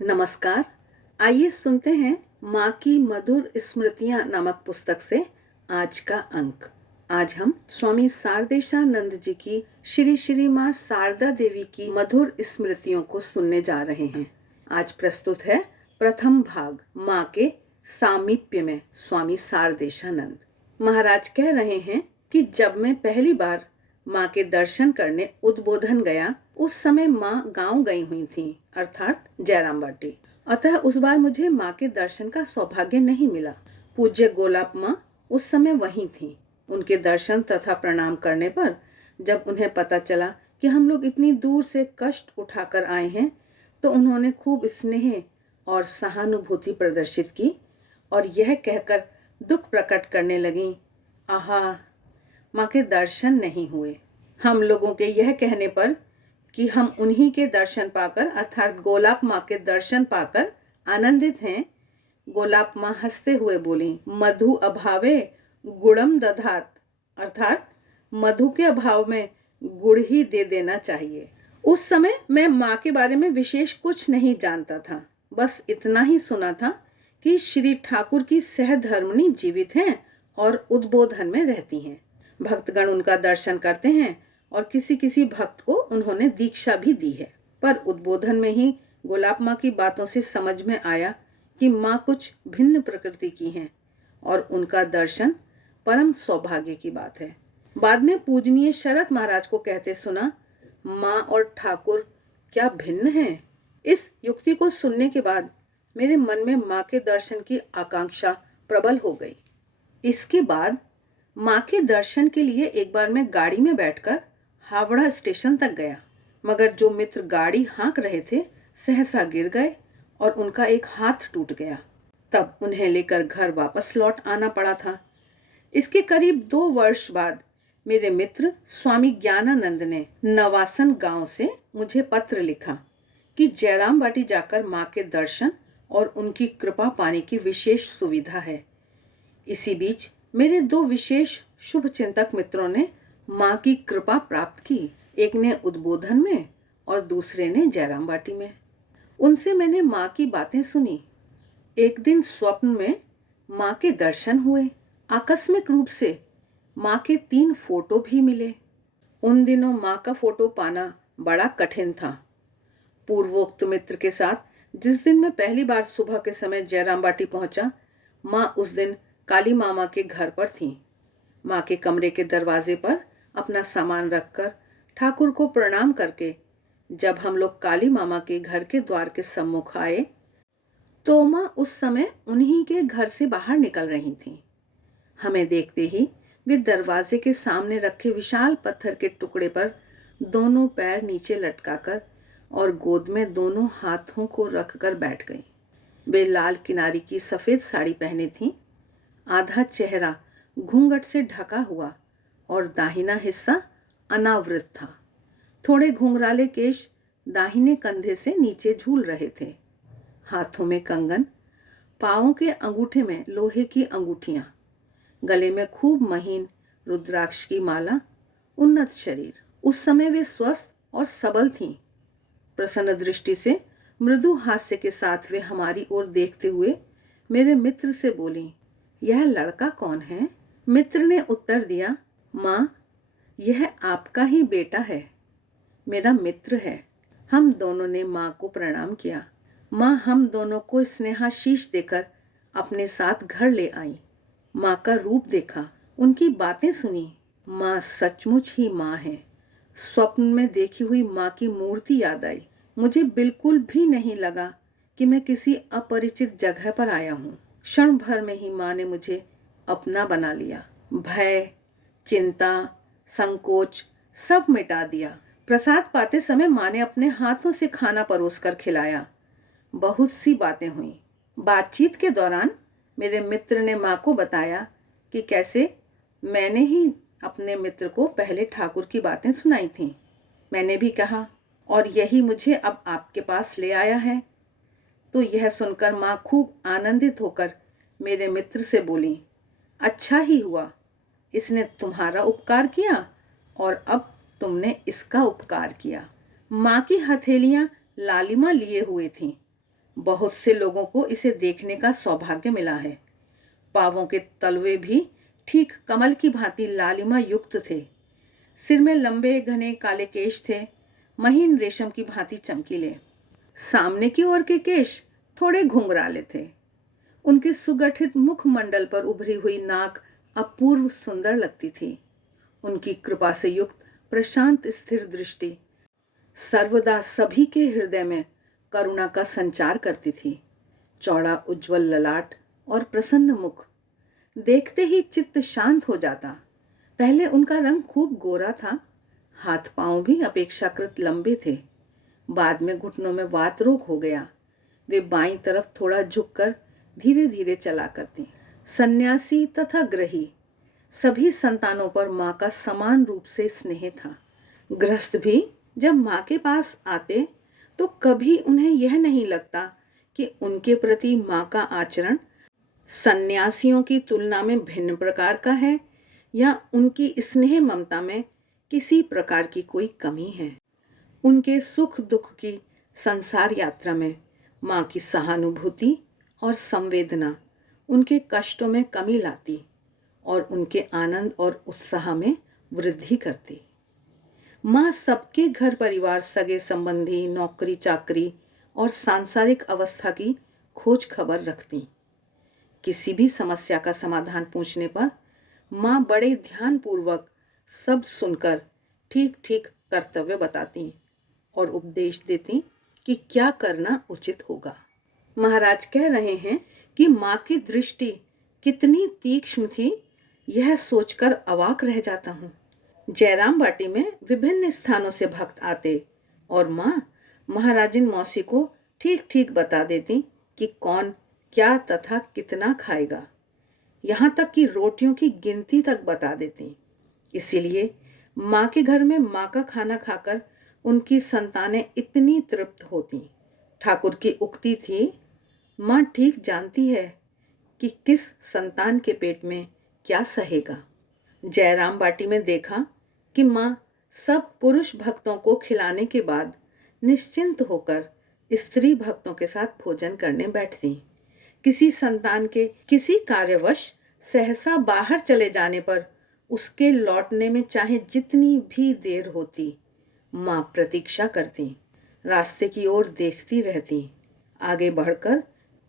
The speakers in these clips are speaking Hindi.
नमस्कार। आइए सुनते हैं माँ की मधुर स्मृतियाँ नामक पुस्तक से आज का अंक। आज हम स्वामी शारदेशानंद जी की श्री श्री माँ शारदा देवी की मधुर स्मृतियों को सुनने जा रहे हैं। आज प्रस्तुत है प्रथम भाग, माँ के सामीप्य में स्वामी शारदेशानंद। महाराज कह रहे हैं कि जब मैं पहली बार माँ के दर्शन करने उद्बोधन गया, उस समय माँ गांव गई हुई थी, अर्थात जयराम बाटी। अतः उस बार मुझे माँ के दर्शन का सौभाग्य नहीं मिला। पूज्य गोलाप माँ उस समय वहीं थी। उनके दर्शन तथा प्रणाम करने पर जब उन्हें पता चला कि हम लोग इतनी दूर से कष्ट उठाकर आए हैं, तो उन्होंने खूब स्नेह और सहानुभूति प्रदर्शित की और यह कहकर दुख प्रकट करने लगी, आहा, माँ के दर्शन नहीं हुए। हम लोगों के यह कहने पर कि हम उन्हीं के दर्शन पाकर अर्थात गोलाप माँ के दर्शन पाकर आनंदित हैं, गोलाप माँ हंसते हुए बोली, मधु अभावे गुड़म दधात, अर्थात मधु के अभाव में गुड़ ही दे देना चाहिए। उस समय मैं माँ के बारे में विशेष कुछ नहीं जानता था। बस इतना ही सुना था कि श्री ठाकुर की सहधर्मिणी जीवित हैं और उद्बोधन में रहती हैं। भक्तगण उनका दर्शन करते हैं और किसी किसी भक्त को उन्होंने दीक्षा भी दी है। पर उद्बोधन में ही गोलाप माँ की बातों से समझ में आया कि माँ कुछ भिन्न प्रकृति की हैं और उनका दर्शन परम सौभाग्य की बात है। बाद में पूजनीय शरत महाराज को कहते सुना, माँ और ठाकुर क्या भिन्न हैं। इस युक्ति को सुनने के बाद मेरे मन में माँ के दर्शन की आकांक्षा प्रबल हो गई। इसके बाद माँ के दर्शन के लिए एक बार मैं गाड़ी में बैठकर हावड़ा स्टेशन तक गया, मगर जो मित्र गाड़ी हाँक रहे थे सहसा गिर गए और उनका एक हाथ टूट गया। तब उन्हें लेकर घर वापस लौट आना पड़ा था। इसके करीब 2 वर्ष बाद मेरे मित्र स्वामी ज्ञानानंद ने नवासन गांव से मुझे पत्र लिखा कि जयराम बाटी जाकर माँ के दर्शन और उनकी कृपा पाने की विशेष सुविधा है। इसी बीच मेरे 2 विशेष शुभ चिंतक मित्रों ने माँ की कृपा प्राप्त की। एक ने उद्बोधन में और दूसरे ने जयराम बाटी में। उनसे मैंने माँ की बातें सुनी। एक दिन स्वप्न में माँ के दर्शन हुए। आकस्मिक रूप से माँ के 3 फोटो भी मिले। उन दिनों माँ का फोटो पाना बड़ा कठिन था। पूर्वोक्त मित्र के साथ जिस दिन मैं पहली बार सुबह के समय जयराम बाटी पहुंचा, माँ उस दिन काली मामा के घर पर थी। माँ के कमरे के दरवाजे पर अपना सामान रखकर ठाकुर को प्रणाम करके जब हम लोग काली मामा के घर के द्वार के सम्मुख आए, तो माँ उस समय उन्हीं के घर से बाहर निकल रही थी। हमें देखते ही वे दरवाजे के सामने रखे विशाल पत्थर के टुकड़े पर दोनों पैर नीचे लटकाकर और गोद में दोनों हाथों को रखकर बैठ गई। वे लाल किनारी की सफेद साड़ी पहने थीं। आधा चेहरा घूंघट से ढका हुआ और दाहिना हिस्सा अनावृत था। थोड़े घुंघराले केश दाहिने कंधे से नीचे झूल रहे थे। हाथों में कंगन, पांवों के अंगूठे में लोहे की अंगूठियां, गले में खूब महीन रुद्राक्ष की माला, उन्नत शरीर। उस समय वे स्वस्थ और सबल थीं। प्रसन्न दृष्टि से मृदु हास्य के साथ वे हमारी ओर देखते हुए मेरे मित्र से बोली, यह लड़का कौन है? मित्र ने उत्तर दिया, माँ, यह आपका ही बेटा है, मेरा मित्र है। हम दोनों ने माँ को प्रणाम किया। माँ हम दोनों को स्नेहाशीष देकर अपने साथ घर ले आई। माँ का रूप देखा, उनकी बातें सुनी। माँ सचमुच ही माँ है। स्वप्न में देखी हुई माँ की मूर्ति याद आई। मुझे बिल्कुल भी नहीं लगा कि मैं किसी अपरिचित जगह पर आया हूँ। क्षण भर में ही माँ ने मुझे अपना बना लिया। भय, चिंता, संकोच सब मिटा दिया। प्रसाद पाते समय माँ ने अपने हाथों से खाना परोसकर खिलाया। बहुत सी बातें हुई। बातचीत के दौरान मेरे मित्र ने माँ को बताया कि कैसे मैंने ही अपने मित्र को पहले ठाकुर की बातें सुनाई थीं। मैंने भी कहा, और यही मुझे अब आपके पास ले आया है। तो यह सुनकर माँ खूब आनंदित होकर मेरे मित्र से बोली, अच्छा ही हुआ, इसने तुम्हारा उपकार किया और अब तुमने इसका उपकार किया। माँ की हथेलियाँ लालिमा लिए हुए थीं। बहुत से लोगों को इसे देखने का सौभाग्य मिला है। पांवों के तलवे भी ठीक कमल की भांति लालिमा युक्त थे। सिर में लंबे घने काले केश थे, महीन रेशम की भांति चमकीले। सामने की ओर के केश थोड़े घुंघराले थे। उनके सुगठित मुखमंडल पर उभरी हुई नाक अपूर्व सुंदर लगती थी। उनकी कृपा से युक्त प्रशांत स्थिर दृष्टि सर्वदा सभी के हृदय में करुणा का संचार करती थी। चौड़ा उज्जवल ललाट और प्रसन्न मुख देखते ही चित्त शांत हो जाता। पहले उनका रंग खूब गोरा था, हाथ पांव भी अपेक्षाकृत लंबे थे। बाद में घुटनों में वात रोग हो गया। वे बाईं तरफ थोड़ा झुककर धीरे धीरे चला करती। सन्यासी तथा गृही सभी संतानों पर माँ का समान रूप से स्नेह था। गृहस्थ भी जब माँ के पास आते तो कभी उन्हें यह नहीं लगता कि उनके प्रति माँ का आचरण सन्यासियों की तुलना में भिन्न प्रकार का है या उनकी स्नेह ममता में किसी प्रकार की कोई कमी है। उनके सुख दुख की संसार यात्रा में माँ की सहानुभूति और संवेदना उनके कष्टों में कमी लाती और उनके आनंद और उत्साह में वृद्धि करती। माँ सबके घर परिवार, सगे संबंधी, नौकरी चाकरी और सांसारिक अवस्था की खोज खबर रखती। किसी भी समस्या का समाधान पूछने पर माँ बड़े ध्यानपूर्वक सब सुनकर ठीक ठीक कर्तव्य बताती और उपदेश देती कि क्या करना उचित होगा। महाराज कह रहे हैं कि माँ की दृष्टि कितनी तीक्ष्ण थी, यह सोचकर अवाक रह जाता हूँ। जयराम बाटी में विभिन्न स्थानों से भक्त आते और माँ महाराजिन मौसी को ठीक ठीक बता देती कि कौन क्या तथा कितना खाएगा। यहाँ तक कि रोटियों की गिनती तक बता देती। इसीलिए माँ के घर में माँ का खाना खाकर उनकी संतानें इतनी तृप्त होती। ठाकुर की उक्ति थी, माँ ठीक जानती है कि किस संतान के पेट में क्या सहेगा। जयराम बाटी में देखा कि माँ सब पुरुष भक्तों को खिलाने के बाद निश्चिंत होकर स्त्री भक्तों के साथ भोजन करने बैठती। किसी संतान के किसी कार्यवश सहसा बाहर चले जाने पर उसके लौटने में चाहे जितनी भी देर होती, माँ प्रतीक्षा करती, रास्ते की ओर देखती रहती। आगे बढ़कर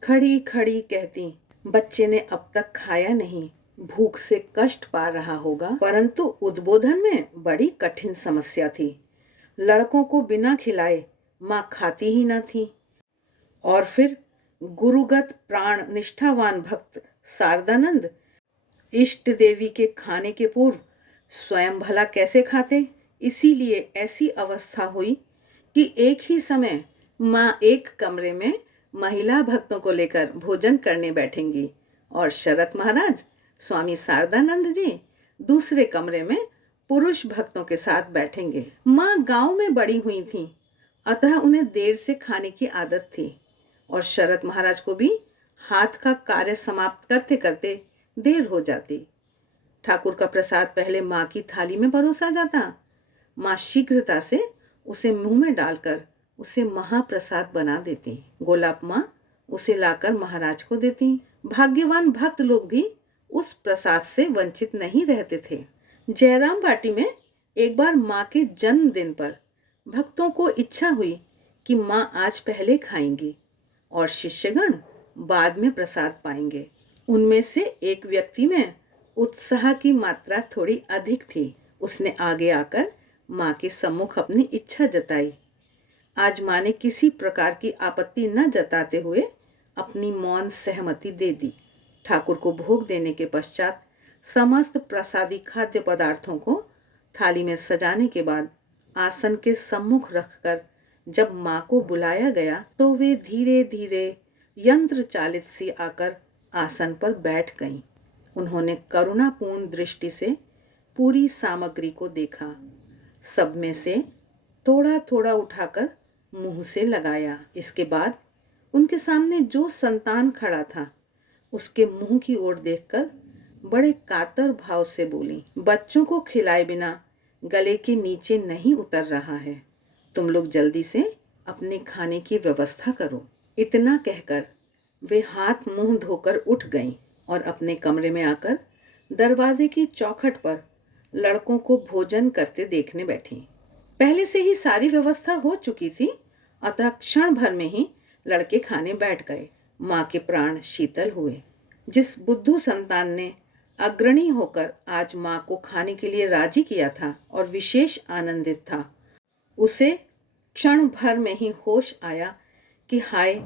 खड़ी खड़ी कहती, बच्चे ने अब तक खाया नहीं, भूख से कष्ट पा रहा होगा। परंतु उद्बोधन में बड़ी कठिन समस्या थी। लड़कों को बिना खिलाए माँ खाती ही न थी। और फिर गुरुगत प्राण निष्ठावान भक्त शारदानंद इष्ट देवी के खाने के पूर्व स्वयं भला कैसे खाते। इसीलिए ऐसी अवस्था हुई कि एक ही समय माँ एक कमरे में महिला भक्तों को लेकर भोजन करने बैठेंगी और शरत महाराज स्वामी शारदानंद जी दूसरे कमरे में पुरुष भक्तों के साथ बैठेंगे। माँ गांव में बड़ी हुई थीं, अतः उन्हें देर से खाने की आदत थी और शरत महाराज को भी हाथ का कार्य समाप्त करते करते देर हो जाती। ठाकुर का प्रसाद पहले माँ की थाली में परोसा जाता। माँ शीघ्रता से उसे मुंह में डालकर उसे महाप्रसाद बना देती। गोलाप माँ उसे लाकर महाराज को देती। भाग्यवान भक्त लोग भी उस प्रसाद से वंचित नहीं रहते थे। जयराम बाटी में एक बार माँ के जन्मदिन पर भक्तों को इच्छा हुई कि माँ आज पहले खाएंगी और शिष्यगण बाद में प्रसाद पाएंगे। उनमें से एक व्यक्ति में उत्साह की मात्रा थोड़ी अधिक थी। उसने आगे आकर माँ के सम्मुख अपनी इच्छा जताई। आज माँ ने किसी प्रकार की आपत्ति न जताते हुए अपनी मौन सहमति दे दी। ठाकुर को भोग देने के पश्चात समस्त प्रसादी खाद्य पदार्थों को थाली में सजाने के बाद आसन के सम्मुख रखकर जब माँ को बुलाया गया तो वे धीरे धीरे यंत्र चालित सी आकर आसन पर बैठ गईं। उन्होंने करुणापूर्ण दृष्टि से पूरी सामग्री को देखा। सब में से थोड़ा थोड़ा उठाकर मुंह से लगाया। इसके बाद उनके सामने जो संतान खड़ा था उसके मुंह की ओर देखकर बड़े कातर भाव से बोली, बच्चों को खिलाए बिना गले के नीचे नहीं उतर रहा है। तुम लोग जल्दी से अपने खाने की व्यवस्था करो। इतना कहकर वे हाथ मुंह धोकर उठ गईं और अपने कमरे में आकर दरवाजे की चौखट पर लड़कों को भोजन करते देखने बैठी। पहले से ही सारी व्यवस्था हो चुकी थी, अतः क्षण भर में ही लड़के खाने बैठ गए। माँ के प्राण शीतल हुए। जिस बुद्धू संतान ने अग्रणी होकर आज माँ को खाने के लिए राजी किया था और विशेष आनंदित था, उसे क्षण भर में ही होश आया कि हाय,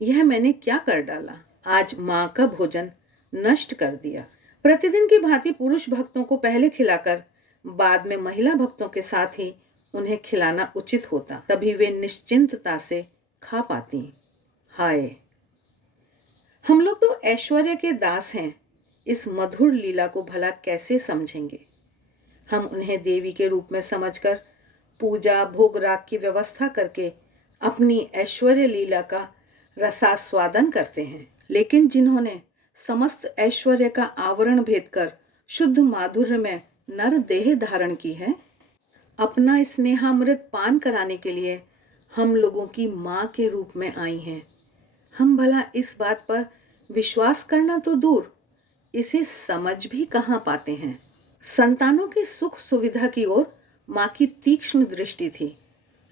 यह मैंने क्या कर डाला। आज माँ का भोजन नष्ट कर दिया। प्रतिदिन की भांति पुरुष भक्तों को पहले खिलाकर बाद में महिला भक्तों के साथ ही उन्हें खिलाना उचित होता, तभी वे निश्चिंतता से खा पाती। हाय, हम लोग तो ऐश्वर्य के दास हैं, इस मधुर लीला को भला कैसे समझेंगे। हम उन्हें देवी के रूप में समझकर पूजा भोग राग की व्यवस्था करके अपनी ऐश्वर्य लीला का रसास्वादन करते हैं, लेकिन जिन्होंने समस्त ऐश्वर्य का आवरण भेद कर शुद्ध माधुर्य में नर देह धारण की है, अपना स्नेहामृत पान कराने के लिए हम लोगों की माँ के रूप में आई हैं। हम भला इस बात पर विश्वास करना तो दूर, इसे समझ भी कहाँ पाते हैं। संतानों की सुख सुविधा की ओर माँ की तीक्ष्ण दृष्टि थी।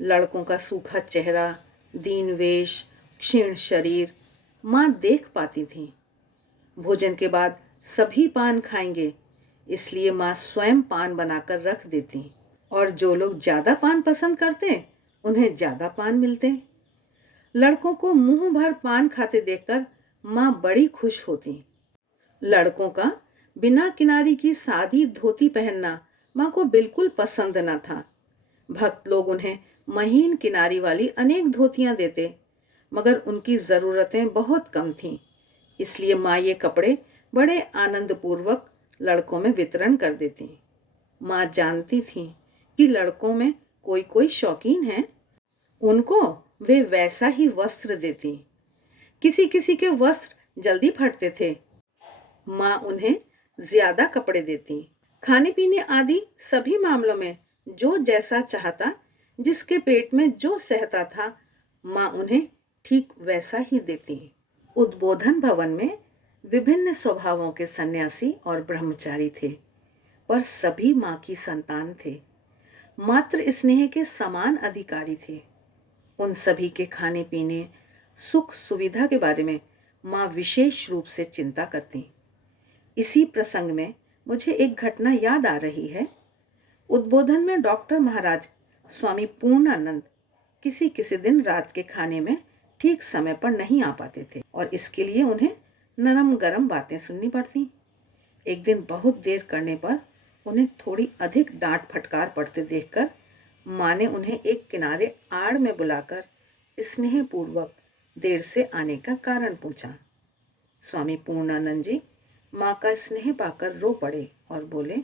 लड़कों का सूखा चेहरा, दीन वेश, क्षीण शरीर माँ देख पाती थी। भोजन के बाद सभी पान खाएंगे, इसलिए माँ स्वयं पान बनाकर रख देती और जो लोग ज्यादा पान पसंद करते उन्हें ज्यादा पान मिलते। लड़कों को मुंह भर पान खाते देखकर माँ बड़ी खुश होती। लड़कों का बिना किनारी की सादी धोती पहनना माँ को बिल्कुल पसंद न था। भक्त लोग उन्हें महीन किनारी वाली अनेक धोतियां देते, मगर उनकी ज़रूरतें बहुत कम थीं, इसलिए माँ ये कपड़े बड़े आनंदपूर्वक लड़कों में वितरण कर देती। माँ जानती थी कि लड़कों में कोई कोई शौकीन है, उनको वे वैसा ही वस्त्र देती। किसी किसी के वस्त्र जल्दी फटते थे, माँ उन्हें ज्यादा कपड़े देती। खाने पीने आदि सभी मामलों में जो जैसा चाहता, जिसके पेट में जो सहता था, माँ उन्हें ठीक वैसा ही देती। उद्बोधन भवन में विभिन्न स्वभावों के सन्यासी और ब्रह्मचारी थे, पर सभी माँ की संतान थे, मात्र स्नेह के समान अधिकारी थे। उन सभी के खाने पीने सुख सुविधा के बारे में माँ विशेष रूप से चिंता करती। इसी प्रसंग में मुझे एक घटना याद आ रही है। उद्बोधन में डॉक्टर महाराज स्वामी पूर्णानंद किसी किसी दिन रात के खाने में ठीक समय पर नहीं आ पाते थे और इसके लिए उन्हें नरम गरम बातें सुननी पड़ती। एक दिन बहुत देर करने पर उन्हें थोड़ी अधिक डांट फटकार पड़ते देखकर माँ ने उन्हें एक किनारे आड़ में बुलाकर स्नेहपूर्वक देर से आने का कारण पूछा। स्वामी पूर्णानंद जी माँ का स्नेह पाकर रो पड़े और बोले,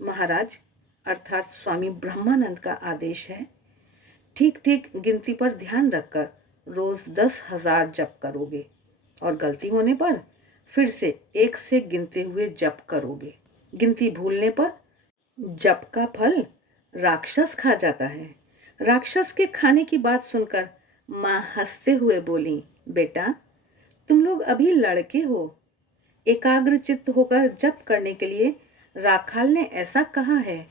महाराज अर्थात स्वामी ब्रह्मानंद का आदेश है, ठीक ठीक गिनती पर ध्यान रखकर रोज 10,000 जप करोगे और गलती होने पर फिर से 1 से गिनते हुए जप करोगे। गिनती भूलने पर जप का फल राक्षस खा जाता है। राक्षस के खाने की बात सुनकर माँ हंसते हुए बोली, बेटा तुम लोग अभी लड़के हो, एकाग्र चित्त होकर जप करने के लिए राखाल ने ऐसा कहा है,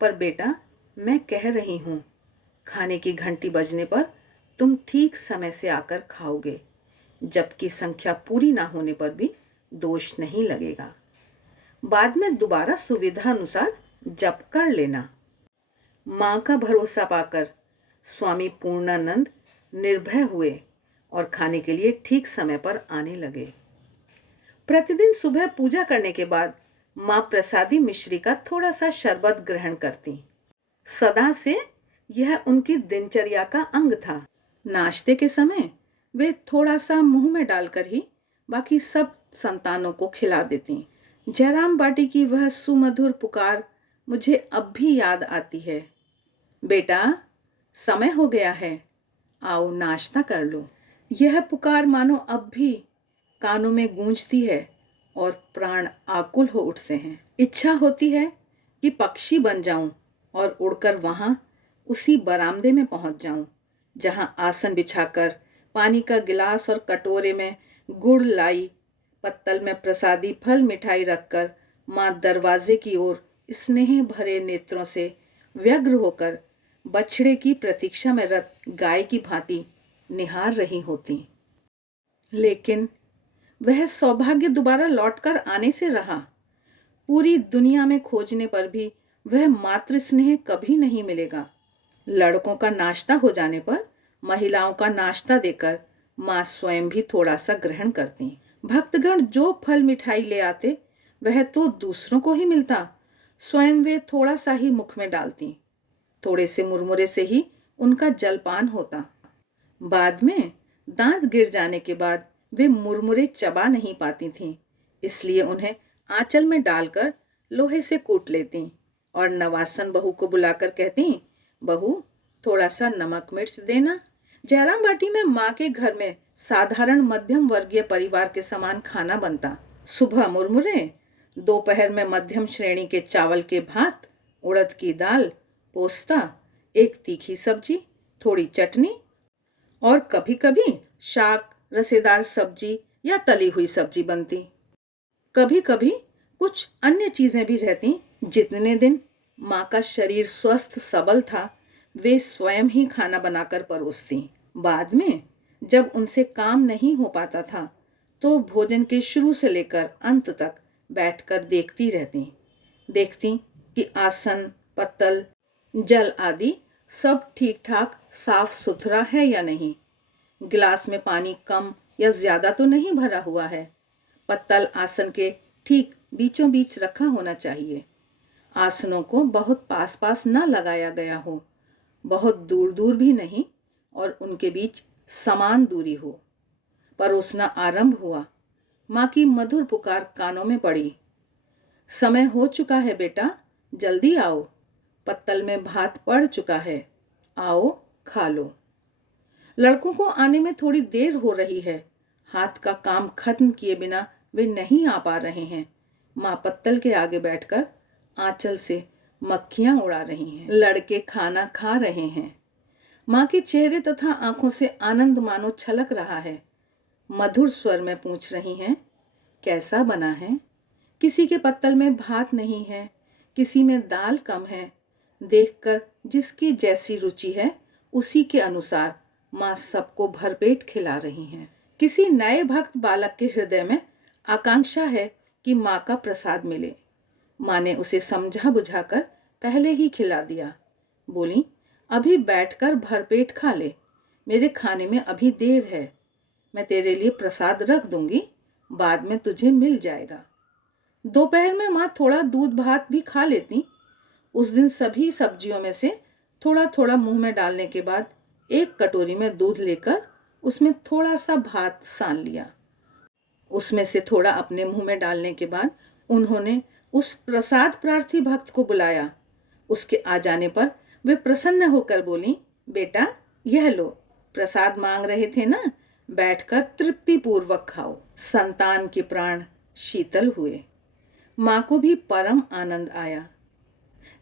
पर बेटा मैं कह रही हूँ, खाने की घंटी बजने पर तुम ठीक समय से आकर खाओगे। जबकि संख्या पूरी ना होने पर भी दोष नहीं लगेगा। बाद में दोबारा सुविधा अनुसार जप कर लेना। माँ का भरोसा पाकर स्वामी पूर्णानंद निर्भय हुए और खाने के लिए ठीक समय पर आने लगे। प्रतिदिन सुबह पूजा करने के बाद माँ प्रसादी मिश्री का थोड़ा सा शरबत ग्रहण करती। सदा से यह उनकी दिनचर्या का अंग था। नाश्ते के समय वे थोड़ा सा मुंह में डालकर ही बाकी सब संतानों को खिला देती। जयराम बाटी की वह सुमधुर पुकार मुझे अब भी याद आती है, बेटा समय हो गया है, आओ नाश्ता कर लो। यह पुकार मानो अब भी कानों में गूंजती है और प्राण आकुल हो उठते हैं। इच्छा होती है कि पक्षी बन जाऊं और उड़कर वहां उसी बरामदे में पहुंच जाऊं, जहां आसन बिछाकर पानी का गिलास और कटोरे में गुड़ लाई, पत्तल में प्रसादी फल मिठाई रखकर माँ दरवाजे की ओर स्नेह भरे नेत्रों से व्यग्र होकर बछड़े की प्रतीक्षा में रत गाय की भांति निहार रही होती। लेकिन वह सौभाग्य दोबारा लौटकर आने से रहा। पूरी दुनिया में खोजने पर भी वह मातृ स्नेह कभी नहीं मिलेगा। लड़कों का नाश्ता हो जाने पर महिलाओं का नाश्ता देकर माँ स्वयं भी थोड़ा सा ग्रहण करती। भक्तगण जो फल मिठाई ले आते वह तो दूसरों को ही मिलता, स्वयं वे थोड़ा सा ही मुख में डालती। थोड़े से मुरमुरे से ही उनका जलपान होता। बाद में दांत गिर जाने के बाद वे मुरमुरे चबा नहीं पाती थीं, इसलिए उन्हें आंचल में डालकर लोहे से कूट लेती और नवासन बहू को बुलाकर कहती, बहू थोड़ा सा नमक मिर्च देना। जयराम बाटी में माँ के घर में साधारण मध्यम वर्गीय परिवार के समान खाना बनता। सुबह मुरमुरे, दोपहर में मध्यम श्रेणी के चावल के भात, उड़द की दाल, पोस्ता, एक तीखी सब्जी, थोड़ी चटनी और कभी कभी शाक, रसेदार सब्जी या तली हुई सब्जी बनती। कभी कभी कुछ अन्य चीजें भी रहती। जितने दिन माँ का शरीर स्वस्थ सबल था वे स्वयं ही खाना बनाकर परोसती। बाद में जब उनसे काम नहीं हो पाता था तो भोजन के शुरू से लेकर अंत तक बैठकर देखती रहती। देखती कि आसन, पत्तल, जल आदि सब ठीक ठाक साफ सुथरा है या नहीं। गिलास में पानी कम या ज्यादा तो नहीं भरा हुआ है। पत्तल आसन के ठीक बीचों बीच रखा होना चाहिए। आसनों को बहुत पास पास न लगाया गया हो, बहुत दूर दूर भी नहीं, और उनके बीच समान दूरी हो। परोसना आरंभ हुआ। माँ की मधुर पुकार कानों में पड़ी, समय हो चुका है बेटा, जल्दी आओ, पत्तल में भात पड़ चुका है, आओ खा लो। लड़कों को आने में थोड़ी देर हो रही है। हाथ का काम खत्म किए बिना वे नहीं आ पा रहे हैं। माँ पत्तल के आगे बैठकर आंचल से मक्खियां उड़ा रही हैं। लड़के खाना खा रहे हैं। माँ के चेहरे तथा आंखों से आनंद मानो छलक रहा है। मधुर स्वर में पूछ रही हैं, कैसा बना है? किसी के पत्तल में भात नहीं है, किसी में दाल कम है। देखकर जिसकी जैसी रुचि है उसी के अनुसार माँ सबको भरपेट खिला रही हैं। किसी नए भक्त बालक के हृदय में आकांक्षा है कि माँ का प्रसाद मिले। माँ ने उसे समझा बुझाकर पहले ही खिला दिया। बोली, अभी बैठकर भरपेट खा ले, मेरे खाने में अभी देर है। मैं तेरे लिए प्रसाद रख दूंगी, बाद में तुझे मिल जाएगा। दोपहर में माँ थोड़ा दूध भात भी खा लेती। उस दिन सभी सब्जियों में से थोड़ा थोड़ा मुंह में डालने के बाद एक कटोरी में दूध लेकर उसमें थोड़ा सा भात सान लिया। उसमें से थोड़ा अपने मुंह में डालने के बाद उन्होंने उस प्रसाद प्रार्थी भक्त को बुलाया। उसके आ जाने पर वे प्रसन्न होकर बोली, बेटा यह लो, प्रसाद मांग रहे थे ना, बैठकर तृप्ति पूर्वक खाओ। संतान के प्राण शीतल हुए। माँ को भी परम आनंद आया।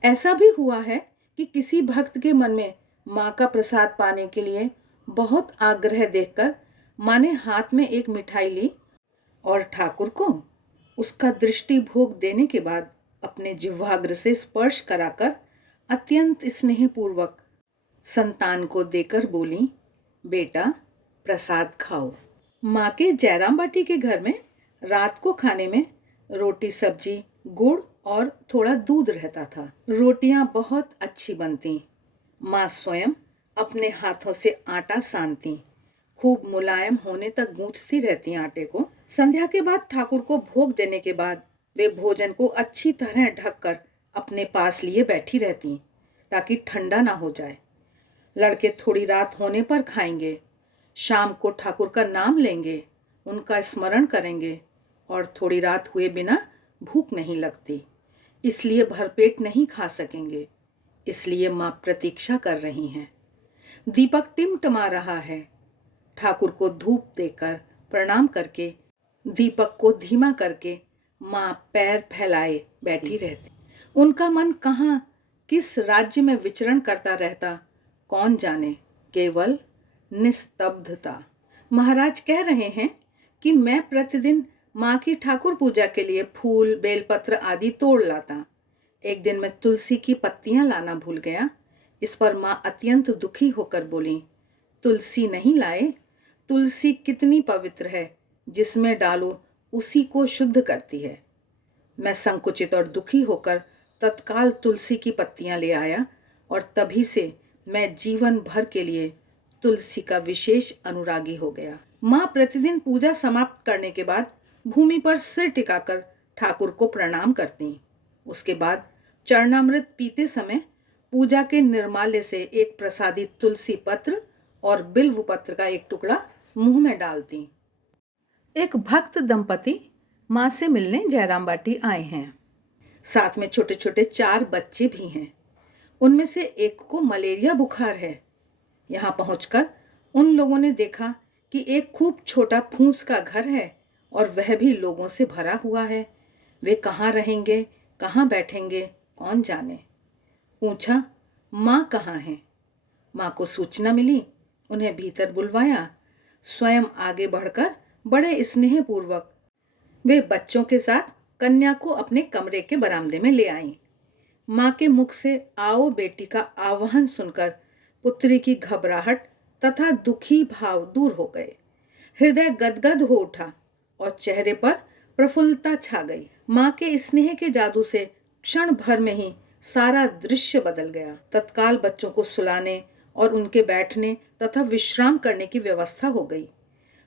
ऐसा भी हुआ है कि किसी भक्त के मन में माँ का प्रसाद पाने के लिए बहुत आग्रह देखकर माँ ने हाथ में एक मिठाई ली और ठाकुर को उसका दृष्टि भोग देने के बाद अपने जिह्वाग्र से स्पर्श कराकर अत्यंत स्नेहपूर्वक संतान को देकर बोली, बेटा प्रसाद खाओ। माँ के जयराम बाटी के घर में रात को खाने में रोटी सब्जी, गुड़ और थोड़ा दूध रहता था। रोटियां बहुत अच्छी बनती। माँ स्वयं अपने हाथों से आटा सानती, खूब मुलायम होने तक गूंथती रहती आटे को। संध्या के बाद ठाकुर को भोग देने के बाद वे भोजन को अच्छी तरह ढककर अपने पास लिए बैठी रहती ताकि ठंडा ना हो जाए। लड़के थोड़ी रात होने पर खाएंगे, शाम को ठाकुर का नाम लेंगे, उनका स्मरण करेंगे और थोड़ी रात हुए बिना भूख नहीं लगती, इसलिए भरपेट नहीं खा सकेंगे। इसलिए माँ प्रतीक्षा कर रही हैं। दीपक टिमटिमा रहा है। ठाकुर को धूप देकर प्रणाम करके दीपक को धीमा करके माँ पैर फैलाए बैठी रहती। उनका मन कहाँ किस राज्य में विचरण करता रहता कौन जाने, केवल निस्तब्धता। महाराज कह रहे हैं कि मैं प्रतिदिन माँ की ठाकुर पूजा के लिए फूल बेलपत्र आदि तोड़ लाता। एक दिन मैं तुलसी की पत्तियां लाना भूल गया। इस पर माँ अत्यंत दुखी होकर बोली, तुलसी नहीं लाए? तुलसी कितनी पवित्र है, जिसमें डालो उसी को शुद्ध करती है। मैं संकुचित और दुखी होकर तत्काल तुलसी की पत्तियां ले आया और तभी से मैं जीवन भर के लिए तुलसी का विशेष अनुरागी हो गया। माँ प्रतिदिन पूजा समाप्त करने के बाद भूमि पर सिर टिकाकर ठाकुर को प्रणाम करती। उसके बाद चरणामृत पीते समय पूजा के निर्माल्य से एक प्रसादित तुलसी पत्र और बिल्व पत्र का एक टुकड़ा मुंह में डालती। एक भक्त दंपति माँ से मिलने जयराम बाटी आए हैं। साथ में छोटे छोटे 4 बच्चे भी हैं। उनमें से एक को मलेरिया बुखार है। यहाँ पहुंचकर उन लोगों ने देखा कि एक खूब छोटा फूस का घर है और वह भी लोगों से भरा हुआ है। वे कहाँ रहेंगे, कहाँ बैठेंगे, कौन जाने। पूछा, माँ कहाँ हैं? माँ को सूचना मिली। उन्हें भीतर बुलवाया। स्वयं आगे बढ़कर बड़े स्नेहपूर्वक वे बच्चों के साथ कन्या को अपने कमरे के बरामदे में ले आईं। माँ के मुख से आओ बेटी का आह्वान सुनकर पुत्री की घबराहट तथा दुखी भाव दूर हो गए। हृदय गदगद हो उठा और चेहरे पर प्रफुल्लता छा गई। माँ के स्नेह के जादू से क्षण भर में ही सारा दृश्य बदल गया। तत्काल बच्चों को सुलाने और उनके बैठने तथा विश्राम करने की व्यवस्था हो गई।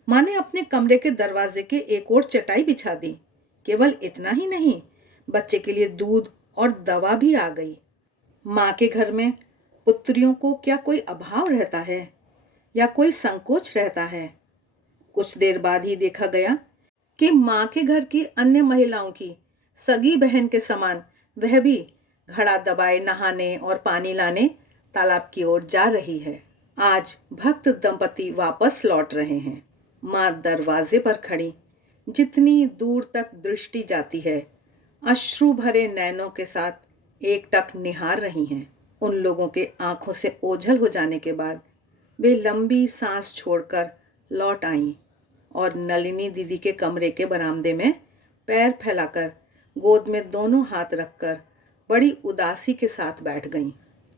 माँ ने अपने कमरे के दरवाजे के एक ओर चटाई बिछा दी। केवल इतना ही नहीं, बच्चे के लिए दूध और दवा भी आ गई। माँ के घर में पुत्रियों को क्या कोई अभाव रहता है या कोई संकोच रहता है? कुछ देर बाद ही देखा गया कि माँ के घर की अन्य महिलाओं की सगी बहन के समान वह भी घड़ा दबाए नहाने और पानी लाने तालाब की ओर जा रही है। आज भक्त दंपति वापस लौट रहे हैं। माँ दरवाजे पर खड़ी जितनी दूर तक दृष्टि जाती है, अश्रु भरे नैनों के साथ एकटक निहार रही हैं। उन लोगों के आंखों से ओझल हो जाने के बाद वे लंबी सांस छोड़कर लौट आईं और नलिनी दीदी के कमरे के बरामदे में पैर फैलाकर गोद में दोनों हाथ रखकर बड़ी उदासी के साथ बैठ गईं।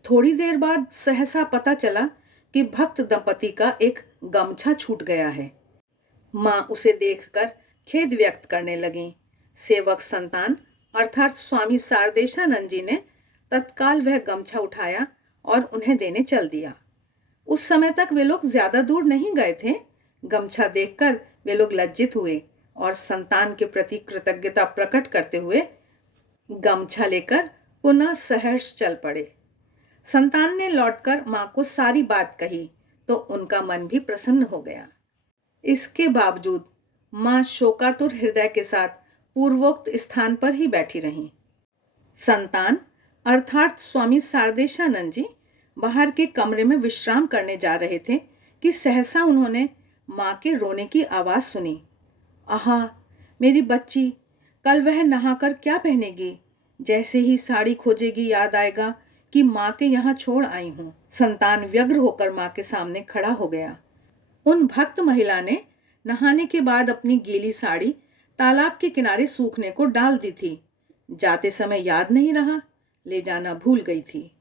थोड़ी देर बाद सहसा पता चला कि भक्त दंपति का एक गमछा छूट गया है। माँ उसे देखकर खेद व्यक्त करने लगी। सेवक संतान अर्थात स्वामी सारदेशानंद जी ने तत्काल वह गमछा उठाया और उन्हें देने चल दिया। उस समय तक वे लोग ज्यादा दूर नहीं गए थे। गमछा देखकर वे लोग लज्जित हुए और संतान के प्रति कृतज्ञता प्रकट करते हुए गमछा लेकर पुनः सहर्ष चल पड़े। संतान ने लौटकर माँ को सारी बात कही तो उनका मन भी प्रसन्न हो गया। इसके बावजूद माँ शोकातुर हृदय के साथ पूर्वोक्त स्थान पर ही बैठी रहीं। संतान अर्थात स्वामी सारदेशानंद जी बाहर के कमरे में विश्राम करने जा रहे थे कि सहसा उन्होंने माँ के रोने की आवाज़ सुनी। आहा, मेरी बच्ची, कल वह नहाकर क्या पहनेगी? जैसे ही साड़ी खोजेगी याद आएगा कि माँ के यहाँ छोड़ आई हूँ। संतान व्यग्र होकर माँ के सामने खड़ा हो गया। उन भक्त महिला ने नहाने के बाद अपनी गीली साड़ी तालाब के किनारे सूखने को डाल दी थी। जाते समय याद नहीं रहा, ले जाना भूल गई थी।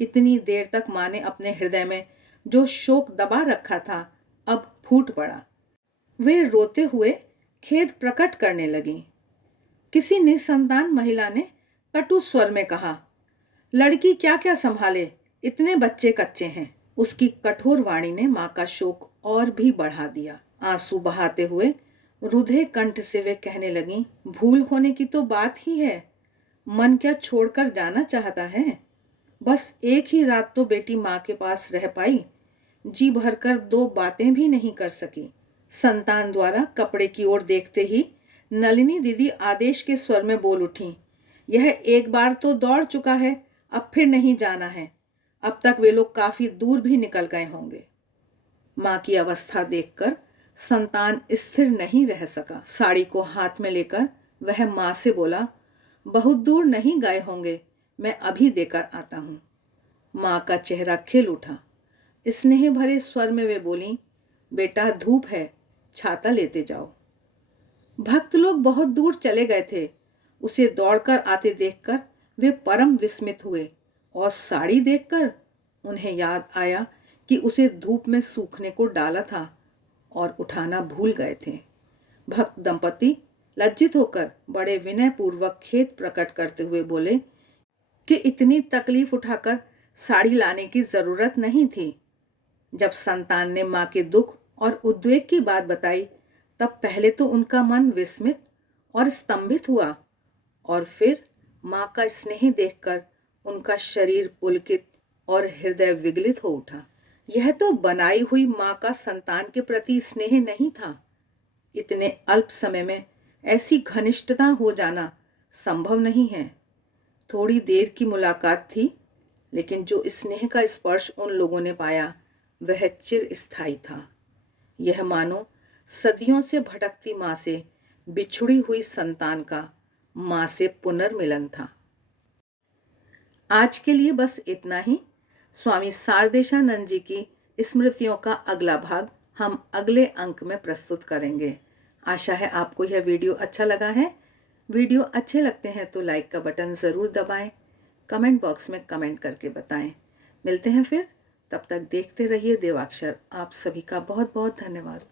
इतनी देर तक माँ ने अपने हृदय में जो शोक दबा रखा था अब फूट पड़ा। वे रोते हुए खेद प्रकट करने लगी। किसी निसंतान महिला ने कटु स्वर में कहा, लड़की क्या क्या संभाले, इतने बच्चे कच्चे हैं। उसकी कठोर वाणी ने माँ का शोक और भी बढ़ा दिया। आंसू बहाते हुए रुधे कंठ से वे कहने लगी, भूल होने की तो बात ही है, मन क्या छोड़कर जाना चाहता है? बस एक ही रात तो बेटी माँ के पास रह पाई, जी भरकर 2 बातें भी नहीं कर सकी। संतान द्वारा कपड़े की ओर देखते ही नलिनी दीदी आदेश के स्वर में बोल उठी, यह एक बार तो दौड़ चुका है, अब फिर नहीं जाना है। अब तक वे लोग काफी दूर भी निकल गए होंगे। माँ की अवस्था देखकर संतान स्थिर नहीं रह सका। साड़ी को हाथ में लेकर वह माँ से बोला, बहुत दूर नहीं गए होंगे, मैं अभी देकर आता हूँ। माँ का चेहरा खिल उठा। स्नेह भरे स्वर में वे बोली, बेटा धूप है, छाता लेते जाओ। भक्त लोग बहुत दूर चले गए थे। उसे दौड़कर आते देखकर वे परम विस्मित हुए और साड़ी देखकर उन्हें याद आया कि उसे धूप में सूखने को डाला था और उठाना भूल गए थे। भक्त दंपति लज्जित होकर बड़े विनय पूर्वक खेद प्रकट करते हुए बोले कि इतनी तकलीफ उठाकर साड़ी लाने की जरूरत नहीं थी। जब संतान ने मां के दुख और उद्वेग की बात बताई तब पहले तो उनका मन विस्मित और स्तंभित हुआ और फिर मां का स्नेह देखकर उनका शरीर पुलकित और हृदय विगलित हो उठा। यह तो बनाई हुई मां का संतान के प्रति स्नेह नहीं था। इतने अल्प समय में ऐसी घनिष्ठता हो जाना संभव नहीं है। थोड़ी देर की मुलाकात थी, लेकिन जो स्नेह का स्पर्श उन लोगों ने पाया वह चिरस्थायी था। यह मानो सदियों से भटकती मां से बिछुड़ी हुई संतान का मां से पुनर्मिलन था। आज के लिए बस इतना ही। स्वामी सारदेशानंद जी की स्मृतियों का अगला भाग हम अगले अंक में प्रस्तुत करेंगे। आशा है आपको यह वीडियो अच्छा लगा है। वीडियो अच्छे लगते हैं तो लाइक का बटन ज़रूर दबाएं, कमेंट बॉक्स में कमेंट करके बताएं। मिलते हैं फिर, तब तक देखते रहिए देवाक्षर। आप सभी का बहुत बहुत धन्यवाद।